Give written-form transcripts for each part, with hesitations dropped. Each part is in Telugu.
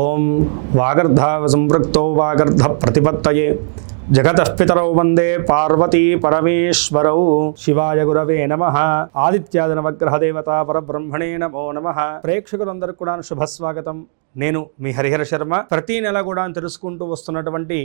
ఓం వాగర్ధావ సంపృక్తో వాగర్ధ ప్రతిపత్తయే జగతః పితరౌ వందే పార్వతీ పరమేశ్వరౌ. శివాయ గురవే నమః. ఆదిత్యాది నవగ్రహ దేవత పరబ్రహ్మణే నమో నమః. ప్రేక్షకులందరికీ కూడా శుభస్వాగతం. నేను మీ హరిహర శర్మ. ప్రతి నెల కూడా తెలుసుకుంటూ వస్తున్నటువంటి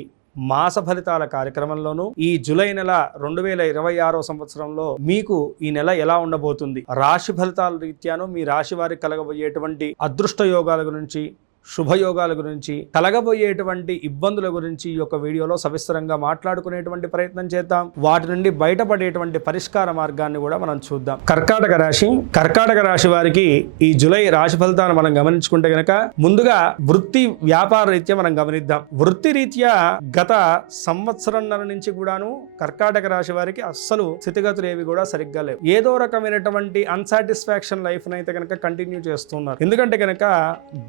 మాస ఫలితాల కార్యక్రమంలోనూ ఈ జూలై నెల 2026 సంవత్సరంలో మీకు ఈ నెల ఎలా ఉండబోతుంది, రాశి ఫలితాల రీత్యాను మీ రాశి వారికి కలగబోయేటువంటి అదృష్ట యోగాల గురించి, శుభయోగాల గురించి, కలగబోయేటువంటి ఇబ్బందుల గురించి ఈ యొక్క వీడియోలో సవిస్తరంగా మాట్లాడుకునేటువంటి ప్రయత్నం చేద్దాం. వాటి నుండి బయటపడేటువంటి పరిష్కార మార్గాన్ని కూడా మనం చూద్దాం. కర్కాటక రాశి వారికి ఈ జూలై రాశి ఫలితాలను మనం గమనించుకుంటే గనక ముందుగా వృత్తి వ్యాపార రీత్యా మనం గమనిద్దాం. వృత్తి రీత్యా గత సంవత్సరంన్నర నుంచి కూడాను కర్కాటక రాశి వారికి అస్సలు స్థితిగతులు ఏవి కూడా సరిగ్గా లేవు. ఏదో రకమైనటువంటి అన్సాటిస్ఫాక్షన్ లైఫ్ అయితే కనుక కంటిన్యూ చేస్తున్నారు. ఎందుకంటే కనుక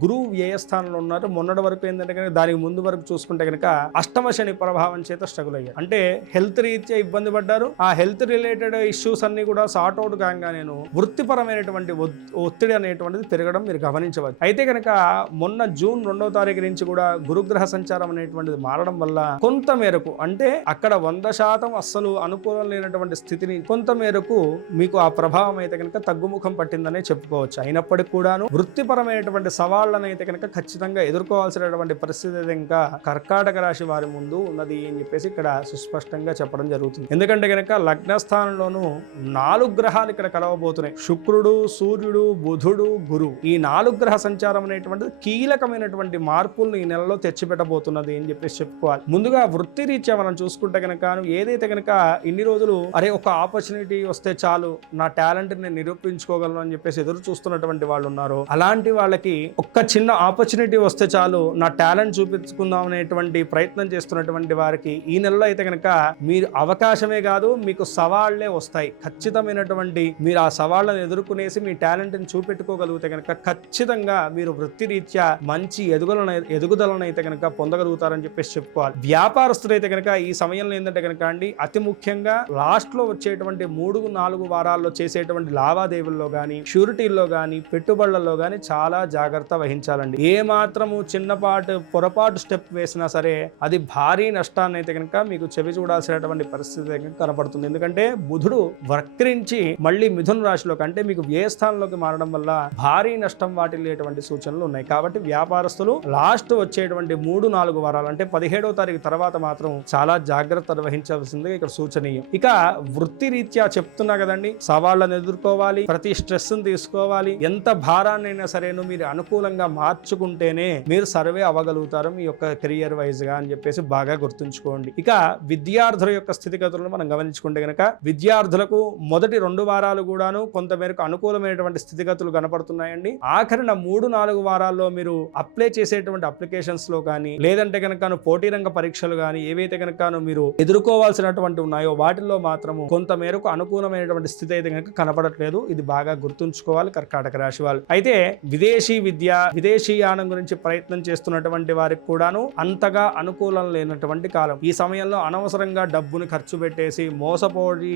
గురువు స్థానంలో ఉన్నారు. మొన్నటి వరకు ఏంటంటే కనుక దానికి ముందు వరకు చూసుకుంటే కనుక అష్టమ శని ప్రభావం చేత స్ట్రగుల్ అయ్యారు. అంటే హెల్త్ రీత్యా ఇబ్బంది పడ్డారు. ఆ హెల్త్ రిలేటెడ్ ఇష్యూస్ అన్ని కూడా సార్ట్ అవుట్ కాగా నేను వృత్తిపరమైనటువంటి ఒత్తిడి అనేటువంటిది పెరగడం మీరు గమనించవచ్చు. అయితే కనుక మొన్న జూన్ 2వ తారీఖు నుంచి కూడా గురుగ్రహ సంచారం అనేటువంటిది మారడం వల్ల కొంత మేరకు, అంటే అక్కడ 100% అస్సలు అనుకూలం లేనటువంటి స్థితిని కొంత మేరకు మీకు ఆ ప్రభావం అయితే కనుక తగ్గుముఖం పట్టిందనే చెప్పుకోవచ్చు. అయినప్పటికీ కూడాను వృత్తిపరమైనటువంటి సవాళ్ళను అయితే కనుక ఖచ్చితంగా ఎదుర్కోవాల్సినటువంటి పరిస్థితి ఇంకా కర్కాటక రాశి వారి ముందు ఉన్నది అని చెప్పేసి ఇక్కడ సుస్పష్టంగా చెప్పడం జరుగుతుంది. ఎందుకంటే కనుక లగ్నస్థానంలోనూ 4 గ్రహాలు ఇక్కడ కలవబోతున్నాయి. శుక్రుడు, సూర్యుడు, బుధుడు, గురువు. ఈ 4 గ్రహ సంచారం అనేటువంటిది కీలకమైనటువంటి మార్పులను ఈ నెలలో తెచ్చిపెట్టబోతున్నది అని చెప్పేసి చెప్పుకోవాలి. ముందుగా వృత్తి రీత్యా మనం చూసుకుంటే కనుక ఏదైతే కనుక ఇన్ని రోజులు ఒక ఆపర్చునిటీ వస్తే చాలు, నా టాలెంట్ నేను నిరూపించుకోగలను అని చెప్పేసి ఎదురు చూస్తున్నటువంటి వాళ్ళు ఉన్నారు. అలాంటి వాళ్ళకి ఒక్క చిన్న ఆపర్చునిటీ వస్తే చాలు, నా టాలెంట్ చూపించుకుందాం అనేటువంటి ప్రయత్నం చేస్తున్నటువంటి వారికి ఈ నెలలో అయితే కనుక మీరు అవకాశమే కాదు, మీకు సవాళ్లే వస్తాయి. ఖచ్చితమైనటువంటి మీరు ఆ సవాళ్లను ఎదుర్కొనేసి మీ టాలెంట్ ని చూపెట్టుకోగలిగితే కనుక ఖచ్చితంగా మీరు వృత్తి రీత్యా మంచి ఎదుగుదలను అయితే కనుక పొందగలుగుతారని చెప్పేసి చెప్పుకోవాలి. వ్యాపారస్తులు అయితే కనుక ఈ సమయంలో ఏంటంటే కనుక అతి ముఖ్యంగా లాస్ట్ లో వచ్చేటువంటి 3-4 వారాల్లో చేసేటువంటి లావాదేవీల్లో గానీ, షూరిటీల్లో గానీ, పెట్టుబడులలో గానీ చాలా జాగ్రత్త వహించాలండి. ఏ మాత్రము చిన్నపాటు పొరపాటు స్టెప్ వేసినా సరే అది భారీ నష్టాన్ని అయితే కనుక మీకు చెవి చూడాల్సినటువంటి పరిస్థితి కనపడుతుంది. ఎందుకంటే బుధుడు వక్రించి మళ్ళీ మిథున రాశిలోకి, అంటే మీకు వ్యయస్థానంలోకి మారడం వల్ల భారీ నష్టం వాటిల్లేటువంటి సూచనలు ఉన్నాయి. కాబట్టి వ్యాపారస్తులు లాస్ట్ వచ్చేటువంటి 3-4 వారాలు, అంటే 17వ తారీఖు తర్వాత మాత్రం చాలా జాగ్రత్త వహించాల్సిందిగా ఇక్కడ సూచనీయం. ఇక వృత్తి రీత్యా చెప్తున్నా కదండి, సవాళ్లను ఎదుర్కోవాలి, ప్రతి స్ట్రెస్ ని తీసుకోవాలి. ఎంత భారాన్నైనా సరేను మీరు అనుకూలంగా మార్చుకుంటేనే మీరు సర్వే అవ్వగలుగుతారు మీ యొక్క కెరియర్ వైజ్ గా అని చెప్పేసి బాగా గుర్తుంచుకోండి. ఇక విద్యార్థుల యొక్క స్థితిగతులను మనం గమనించుకుంటే గనక విద్యార్థులకు మొదటి 2 వారాలు కూడాను కొంతమేరకు అనుకూలమైనటువంటి స్థితిగతులు కనపడుతున్నాయండి. ఆఖరిన 3-4 వారాల్లో మీరు అప్లై చేసేటువంటి అప్లికేషన్స్ లో కానీ, లేదంటే కనుక పోటీ రంగ పరీక్షలు కానీ ఏవైతే కనుక మీరు ఎదుర్కోవాల్సినటువంటి ఉన్నాయో వాటిల్లో మాత్రము కొంతమేరకు అనుకూలమైనటువంటి స్థితి అయితే కనుక కనపడట్లేదు. ఇది బాగా గుర్తుంచుకోవాలి కర్కాటక రాశి వాళ్ళు. అయితే విదేశీ విద్య, విదేశీయానం గురించి ప్రయత్నం చేస్తున్నటువంటి వారికి కూడాను అంతగా అనుకూలం లేనటువంటి కాలం. ఈ సమయంలో అనవసరంగా డబ్బుని ఖర్చు పెట్టేసి మోసపోయి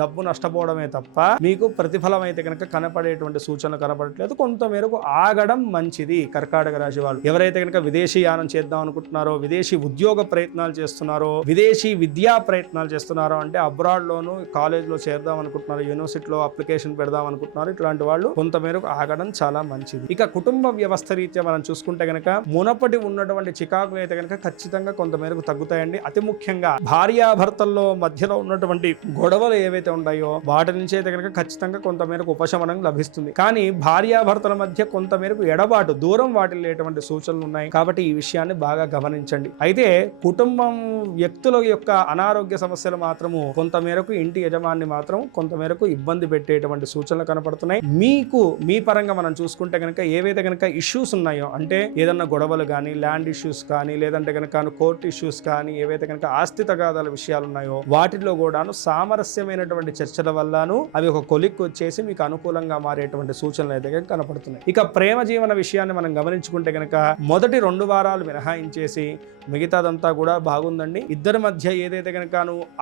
డబ్బు నష్టపోవడమే తప్ప మీకు ప్రతిఫలం అయితే కనుక కనపడేటువంటి సూచనలు కనపడట్లేదు. కొంత మేరకు ఆగడం మంచిది కర్కాటక రాశి వాళ్ళు. ఎవరైతే కనుక విదేశీయానం చేద్దాం అనుకుంటున్నారో, విదేశీ ఉద్యోగ ప్రయత్నాలు చేస్తున్నారో, విదేశీ విద్యా ప్రయత్నాలు చేస్తున్నారో, అంటే అబ్రాడ్ లోను కాలేజ్ లో చేద్దాం అనుకుంటున్నారు, యూనివర్సిటీలో అప్లికేషన్ పెడదాం అనుకుంటున్నారు, ఇట్లాంటి వాళ్ళు కొంత మేరకు ఆగడం చాలా మంచిది. ఇక కుటుంబ వ్యవస్థ రీత్యా మనం చూసుకుంటే గనక మునపటి ఉన్నటువంటి చికాకులు అయితే కనుక ఖచ్చితంగా కొంత మేరకు తగ్గుతాయండి. అతి ముఖ్యంగా భార్యాభర్తల్లో మధ్యలో ఉన్నటువంటి గొడవలు ఏవైతే ఉన్నాయో వాటి నుంచి అయితే కనుక ఖచ్చితంగా కొంత మేరకు ఉపశమనం లభిస్తుంది. కానీ భార్యాభర్తల మధ్య కొంత మేరకు ఎడబాటు, దూరం వాటిల్లేటువంటి సూచనలు ఉన్నాయి. కాబట్టి ఈ విషయాన్ని బాగా గమనించండి. అయితే కుటుంబం వ్యక్తుల యొక్క అనారోగ్య సమస్యలు మాత్రము కొంత మేరకు ఇంటి యజమాని మాత్రం కొంత మేరకు ఇబ్బంది పెట్టేటువంటి సూచనలు కనపడుతున్నాయి. మీకు మీ పరంగా మనం చూసుకుంటే కనుక ఏవైతే కనుక ఇష్యూస్ ఉన్నాయో, అంటే ఏదన్నా గొడవలు కానీ, ల్యాండ్ ఇష్యూస్ కానీ, లేదంటే కనుక కోర్టు ఇష్యూస్ కానీ, ఏవైతే కనుక ఆస్తి తగాదాల విషయాలు ఉన్నాయో వాటిలో కూడాను సామరస్యమైనటువంటి చర్చల వల్లను అవి ఒక కొలిక్కి వచ్చేసి మీకు అనుకూలంగా మారేటువంటి సూచనలు అయితే కనపడుతున్నాయి. ఇక ప్రేమ జీవన విషయాన్ని మనం గమనించుకుంటే కనుక మొదటి 2 వారాలు మినహాయించేసి మిగతాదంతా కూడా బాగుందండి. ఇద్దరి మధ్య ఏదైతే కనుక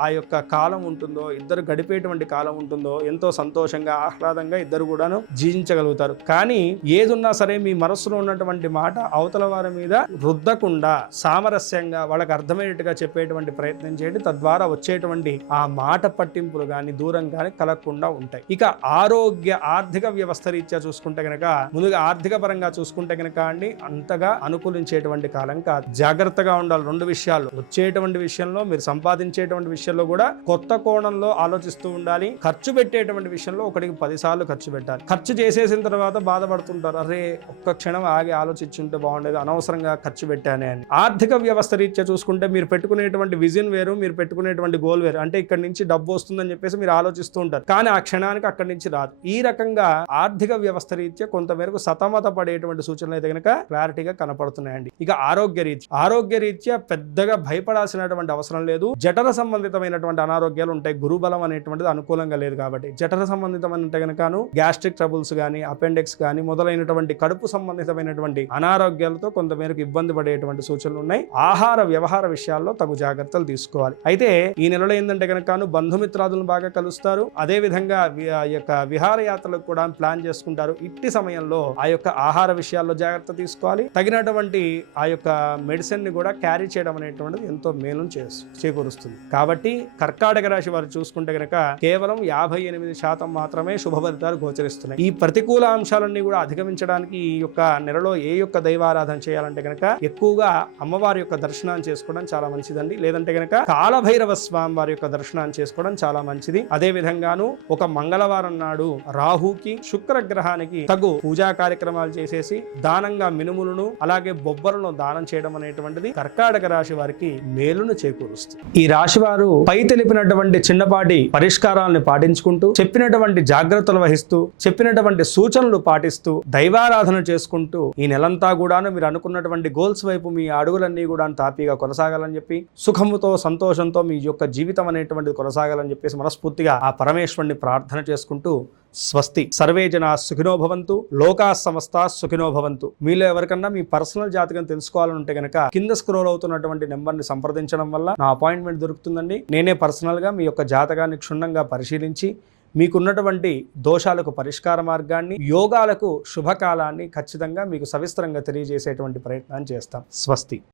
ఆ యొక్క కాలం ఉంటుందో, ఇద్దరు గడిపేటువంటి కాలం ఉంటుందో ఎంతో సంతోషంగా ఆహ్లాదంగా ఇద్దరు కూడాను జీవించగలుగుతారు. కానీ ఏదున్నా సరే మీ మనస్సులో ఉన్నటువంటి చెప్పేటువంటి మాట అవతల వారి మీద రుద్దకుండా సామరస్యంగా వాళ్ళకి అర్థమయ్యేట్టుగా చెప్పేటువంటి ప్రయత్నం చేయండి. తద్వారా వచ్చేటువంటి ఆ మాట పట్టింపులు కానీ దూరం కానీ కలగకుండా ఉంటాయి. ఇక ఆర్థిక వ్యవస్థ రీత్యా చూసుకుంటే కనుక ముందుగా ఆర్థిక పరంగా చూసుకుంటే కనుక అండి అంతగా అనుకూలించేటువంటి కాలం కాదు. జాగ్రత్తగా ఉండాలి. రెండు విషయాలు, వచ్చేటువంటి విషయంలో మీరు సంపాదించేటువంటి విషయంలో కూడా కొత్త కోణంలో ఆలోచిస్తూ ఉండాలి. ఖర్చు పెట్టేటువంటి విషయంలో ఒకటికి 10 సార్లు ఖర్చు పెట్టాలి. ఖర్చు చేసేసిన తర్వాత బాధపడుతుంటారు, అరే ఒక్క క్షణం ఆగి ఆలోచించుంటే బాగుండేది, అనవసరంగా ఖర్చు పెట్టానే అని. ఆర్థిక వ్యవస్థ రీత్యా చూసుకుంటే మీరు పెట్టుకునేటువంటి విజన్ వేరు, మీరు పెట్టుకునేటువంటి గోల్ వేరు. అంటే ఇక్కడ నుంచి డబ్బు వస్తుందని చెప్పేసి మీరు ఆలోచిస్తూ ఉంటారు, కానీ ఆ క్షణానికి అక్కడి నుంచి రాదు. ఈ రకంగా ఆర్థిక వ్యవస్థ రీత్యా కొంతమేరకు సతమత పడేటువంటి సూచనలు అయితే కనుక క్లారిటీగా కనపడుతున్నాయండి. ఇక ఆరోగ్య రీత్యా పెద్దగా భయపడాల్సినటువంటి అవసరం లేదు. జఠర సంబంధితమైనటువంటి అనారోగ్యాలు ఉంటాయి. గురుబలం అనేటువంటిది అనుకూలంగా లేదు కాబట్టి జఠర సంబంధితమైన కనుకను గ్యాస్ట్రిక్ ట్రబుల్స్ కానీ అపెండిక్స్ కానీ మొదలైనటువంటి కడుపు సంబంధితమైనటువంటి అనారోగ్యాలతో కొంతమేరకు ఇబ్బంది పడేటువంటి సూచనలు ఉన్నాయి. ఆహార వ్యవహార విషయాల్లో తగు జాగ్రత్తలు తీసుకోవాలి. అయితే ఈ నెలలో ఏంటంటే కనుక బంధుమిత్రాదులను బాగా కలుస్తారు. అదే విధంగా యొక్క విహారయాత్రలకు కూడా ప్లాన్ చేసుకుంటారు. ఇట్టి సమయంలో ఆ యొక్క ఆహార విషయాల్లో జాగ్రత్త తీసుకోవాలి. తగినటువంటి ఆ యొక్క మెడిసిన్ ని కూడా క్యారీ చేయడం అనేటువంటిది ఎంతో మేలును చేకూరుస్తుంది. కాబట్టి కర్కాటక రాశి వారు చూసుకుంటే కనుక కేవలం 58% మాత్రమే శుభ ఫలితాలు గోచరిస్తున్నాయి. ఈ ప్రతికూల అంశాలన్నీ కూడా అధిగమించడానికి ఈ యొక్క నెలలో ఏ యొక్క దైవారాధన చేయాలంటే కనుక ఎక్కువగా అమ్మవారి యొక్క దర్శనాన్ని చేసుకోవడం చాలా మంచిదండి. లేదంటే కనుక కాలభైరవ స్వామి వారి యొక్క దర్శనాన్ని చేసుకోవడం చాలా మంచిది. అదే విధంగాను ఒక మంగళవారం నాడు రాహుకి శుక్రగ్రహానికి తగు పూజా కార్యక్రమాలు చేసేసి దానంగా మినుములను అలాగే బొబ్బలను దానం చేయడం అనేటువంటిది కర్కాటక రాశి వారికి మేలును చేకూరుస్తుంది. ఈ రాశి వారు పై తెలిపినటువంటి చిన్నపాటి పరిష్కారాలను పాటించుకుంటూ చెప్పినటువంటి జాగ్రత్తలు వహిస్తూ చెప్పినటువంటి సూచనలు పాటిస్తూ దైవారాధన చేసుకుంటూ ఈ నెలంతా కూడాను మీరు అనుకున్నటువంటి గోల్స్ వైపు మీ అడుగులన్నీ కూడా తాపీగా కొనసాగాలని చెప్పి సుఖముతో సంతోషంతో మీ యొక్క జీవితం అనేటువంటిది కొనసాగాలని చెప్పేసి మనస్ఫూర్తిగా ఆ పరమేశ్వరుని ప్రార్థన చేసుకుంటూ స్వస్తి. సర్వే జనా సుఖినో భవంతు, లోకా సమస్తా సుఖినో భవంతు. మీలో ఎవరికన్నా మీ పర్సనల్ జాతకం తెలుసుకోవాలంటే కనుక కింద స్క్రోల్ అవుతున్నటువంటి నెంబర్ని సంప్రదించడం వల్ల నా అపాయింట్మెంట్ దొరుకుతుందండి. నేనే పర్సనల్గా మీ యొక్క జాతకాన్ని క్షుణ్ణంగా పరిశీలించి మీకున్నటువంటి దోషాలకు పరిష్కార మార్గాన్ని, యోగాలకు శుభకాలాన్ని ఖచ్చితంగా మీకు సవిస్తరంగా తెలియజేసేటువంటి ప్రయత్నం చేస్తాం. స్వస్తి.